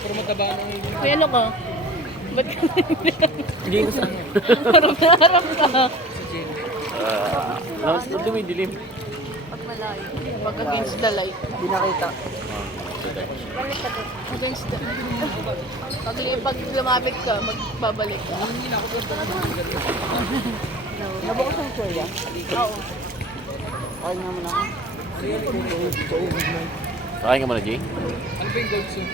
Pero mataba na ngayon. May ano ka? Ba't ka Hindi ko sa... harap na harap ka? Lamas na dumidilim. Pag malayo. Pag against the light. Hindi nakita. Against the pag lumapit ka, magbabalik ka. Nabukas ang kuya. Oo. Kain nga muna ako. Kain ka muna, Jay? Ano ba yung gold soup?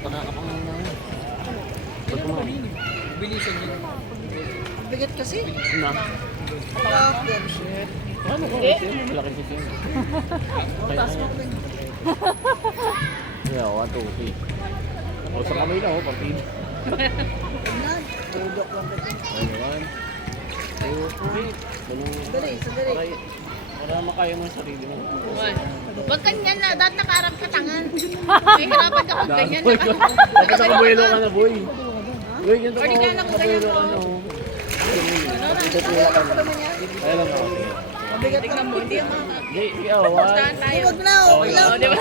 Nakakapangain na yun. Ano ba yun? Bilisan niya. Bigat kasi. Na? Ano ko? Malaki kasi yun. Taas mo ko. Yeah, 1, 2, 3. O, sa kamay na, oh, pag-pin. Tulog lang ba ito? Ayun. Sandali, sandali. Para makaya mo yung sarili mo. Huwag ganyan na. Dahil nakaarap ka tangan. Mahirapan ka pag ganyan. Dapat nakabuelo ka na, boy. Boy, ganito Or di ka lang ganyan nakabuelo mo. ka na, oh. Ayun lang ako. Mabigat ka mo. Hindi yung mga... Jay, ikaw, 1. Pustahan tayo. Huwag na. Oh, Di ba?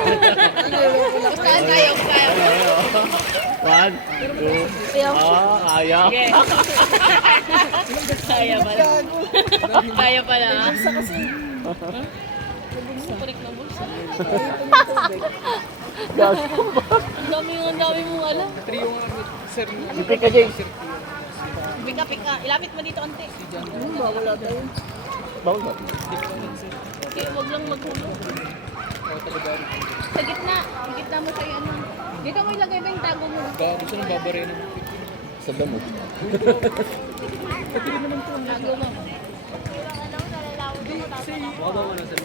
Pustahan tayo. Kaya. 1, 2. Kaya. Sige. Kaya pala. Kaya pala. Bulsa kasi. Purik ng bulsa. Ang dami mong alam. Trio nga, sir. Ipik ka, Jay. Pika, pika. Ilapit mo dito, ante. Bawal ba? Okay, wag lang maghulog. Sa gitna. Sa gitna mo sa'yo ano. Dito mo ilagay ba yung tago mo? Gusto nang babarena. Sa damo. Tago mo. Baka ba na, sir?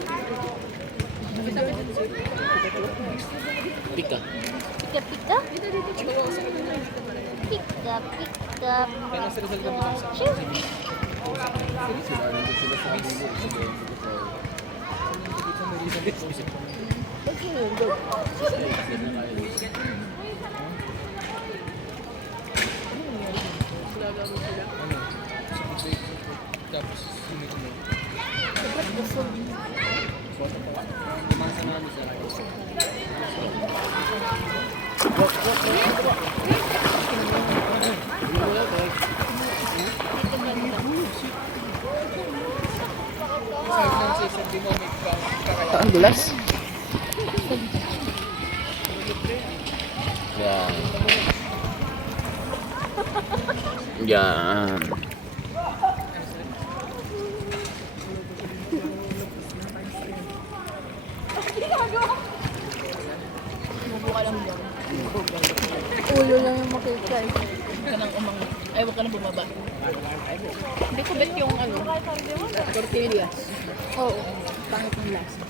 Pika. Pika pika. Pika pika. Kaya nasa Rizal kami lang sa tapos sunod mo. Kumansa na namin sir. Ang dulas. Yan. Yan. Bubuka lang dyan. Ulo lang yung makita eh. Huwag ka nang umang... Ay, huwag ka nang bumaba. Hindi ko bet yung ano. Tortillas. Oo. Pangit ng lasa.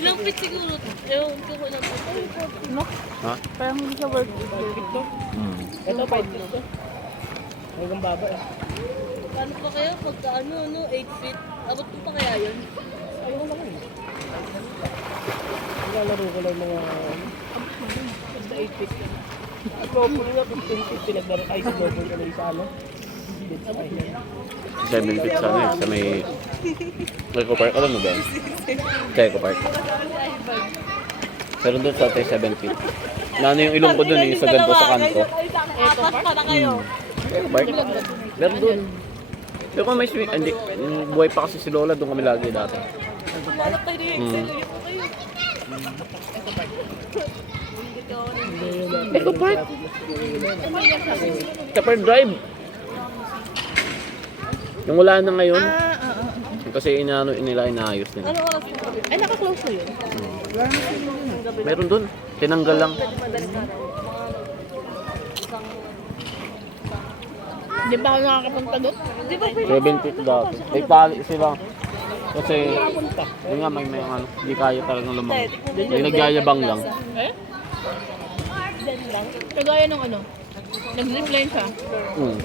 Ilang feet siguro? Ewan ko ko lang. No? Ha? Parang hindi siya worth it. Ito, 5 feet to. Hanggang baba eh. Paano pa kaya pagka ano, 8 feet? Abot ko pa kaya yun? Ayaw ko naman eh. Naglalaro ko lang mga... Basta 8 feet ka na. At probably nga 15 feet pinaglaro ay sa double ka na isa ano? 7 feet sa ano eh. Sa may... Eco Park. Alam mo ba? Sa Eco Park. Pero doon sa atin 7 feet. Na ano yung ilong ko doon eh. Sa ganito sa kanto. Eco Park? Eco Park. Pero doon. Pero kung may swing... Hindi. Buhay pa kasi si Lola. Doon kami lagi dati. Balak tayo yung Eco Park. Chopper Drive. Yung wala na ngayon. Kasi inaayos nila. Ano oras na? Ay, naka-close na yun. Meron doon. Tinanggal lang. Di ba ako nakakapunta doon? Di ba 7 feet dati. May pali sila. Kasi, yun nga, may ano, hindi kaya talagang lumang. May nagyayabang lang. Eh? Kagaya ng ano? Nag-zipline siya.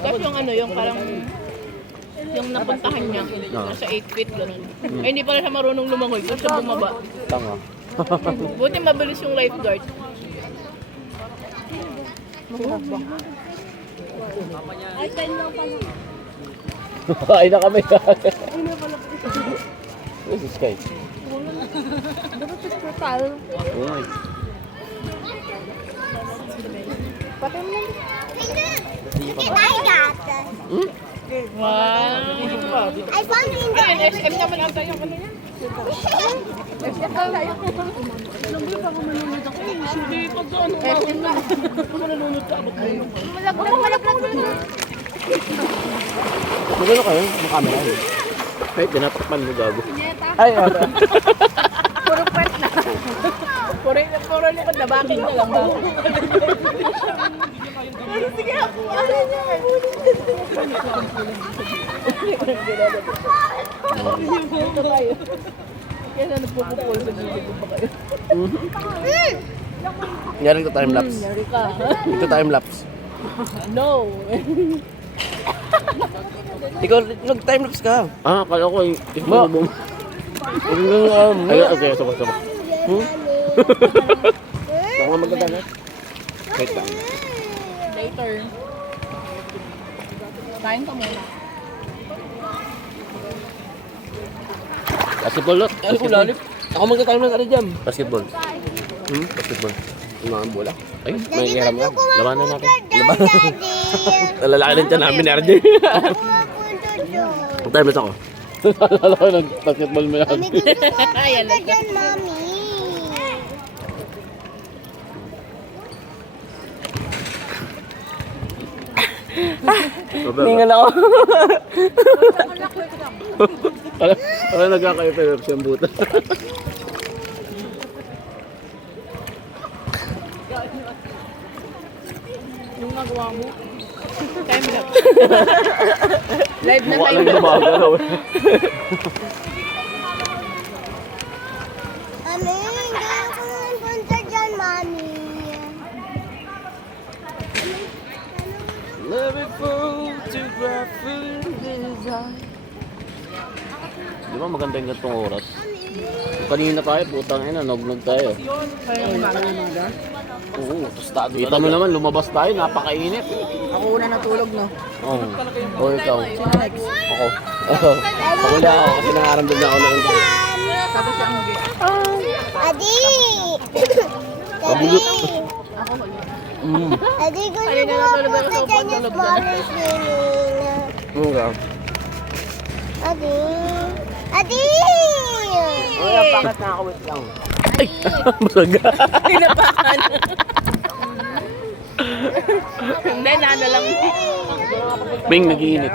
Tapos yung ano, yung parang yung napuntahan niya, nasa 8 feet, gano'n. Ay, hindi pala siya marunong lumangoy, kasi siya bumaba. Tanga. Buti mabilis yung lifeguard. Ay, 10 lang pala. Kain na kami. This is Sky. Dapat is total. Uy. Pati mo. Hmm? Wow. I found it in the Ayun, SM naman ang tayo. Ano yan? Hindi, pag ano, SM na. Kung nanonood ka, abot mo yun. Malaglag. Magano kayo? Ang camera yun. Ay, tinatakpan mo gago. Ay, ano? Puro pet na. Puro likod na, bakit na lang ba? Ito tayo. Kaya na nagpupupul sa gilid ba kayo? Ngayon ito time lapse. Yari ka. Ito time lapse. No. Ikaw, nag-time lapse ka. Ah, kala ko yung isbubong. Ay, okay, sabak. Ako nga magdadala. Wait lang. Later. Kain ka muna. Basketball, lot. Basketball. Ako magta-time na tayo dyan. Basketball. Basketball. Yung mga bola. Ay, may iram yan. Labanan natin. Labanan. Nalalaki din dyan namin, RJ. Time lapse ako. Nalala ko ng basketball mo yan. Ayan lang. Diyan, Mami. Ningal ako. Parang nagkaka-Pepsi ang buta. Yung nagawa mo. Time lapse. Live na Mukha time lang lapse. gumagalaw. Mami, hindi ako punta dyan, Mami. Let me photograph desire. Di ba maganda yung gantong oras? Kanina tayo, putang ina, nog-nog tayo. Oo, tostado. Kita mo naman, lumabas tayo, napakainit. Ako una natulog, no? Oo. O ikaw. Ako. Ako na ako, kasi nangaramdam na ako ng ito. Tapos siya ang Adi! Kabulot. Adi, gusto Kanina ko natulog ako sa punta dyan yung upuan, tulog na. smaller swimming. Oo ka. Adi! Adi! Ay, bakit nakakawit lang? Ay, masaga. Tinapakan. Hindi, nana lang. Bing, nag-iinit.